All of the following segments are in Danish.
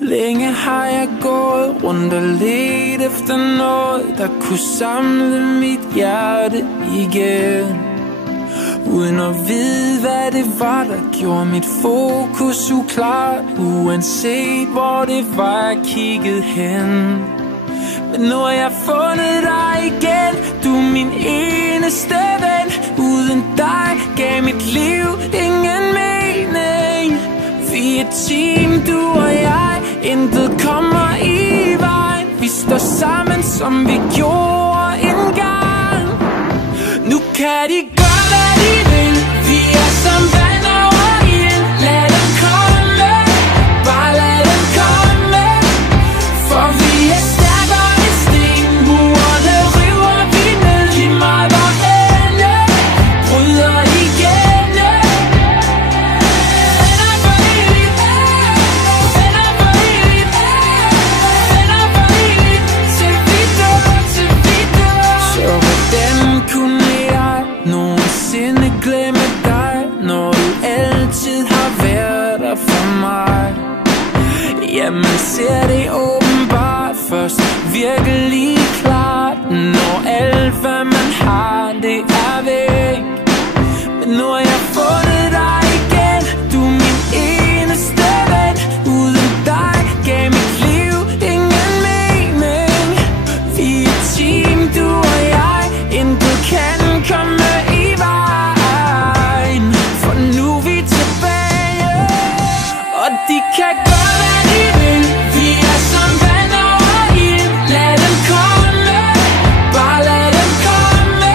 Længe har jeg gået rundt og let efter noget, der kunne samle mit hjerte igen, uden at vide, hvad det var, der gjorde mit fokus uklart, uanset hvor det var, jeg kiggede hen. Men nu har jeg fundet dig igen, du er min eneste ven. Uden dig gav mit liv ingen mening. Vi er et team, du og jeg, intet kommer i vejen. Vi står sammen, som vi gjorde engang. Nu kan de gøre, hvad de vil. Vi er som vand over ild. Lad dem komme, bare lad dem komme. For vi er stærkere end sten. Murene river vi ned. Lige meget hvor ende bryder igennem. Venner for evigt, venner for evigt, venner for evigt. Til vi dør, til vi dør. Så hvordan kunne jeg nogensinde glemme dig, når du altid har været der for mig? Ja, man ser det åbenbart først virkelig klart, når alt hvad man har, det er væk. Men nu har jeg fundet dig igen, du er min eneste ven. Uden dig gav mit liv ingen mening. Vi er et team, du og jeg, intet kan komme i vejen. For nu er vi tilbage, og de kan gøre, hvad de vil. Vi er som vand over ild. Lad dem komme, bare lad dem komme.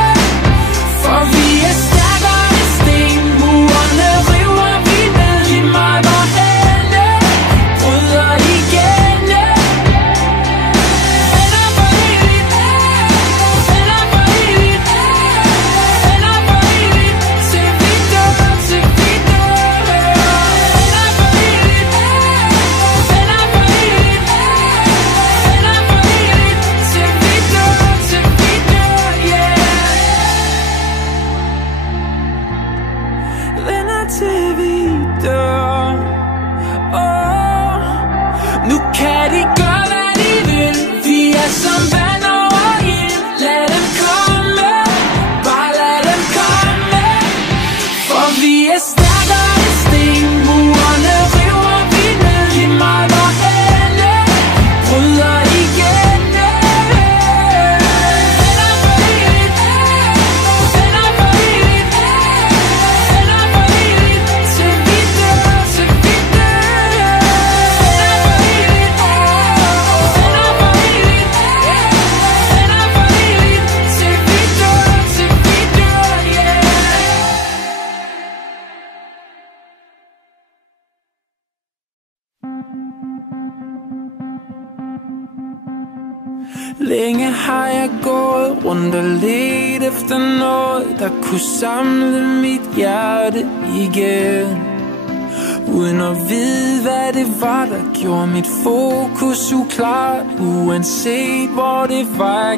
For vi er stærkere end sten. Murene river vi ned. Lige meget hvor ende bryder igennem. Venner for evigt, venner for evigt, venner for evigt. Til vi dør, til vi dør. Venner for evigt, venner for evigt, venner for evigt. Til vi dør, til vi dør, yeah. Venner til vi dør. Nu kan de gøre, hvad de vil. Vi er som vand over ild. Lad dem komme, bare lad dem komme. For vi er stærkere end sten. Murene river vi ned. Lige meget hvor ende bryder igennem. Venner for evigt, venner for evigt, venner for evigt. Til vi dør, til vi dør. Venner for evigt, venner for evigt, venner for evigt. Til vi dør, yeah. Længe har jeg gået rundt og let efter noget, der kunne samle mit hjerte igen, uden at vide, hvad det var, der gjorde mit fokus uklart, uanset hvor det var.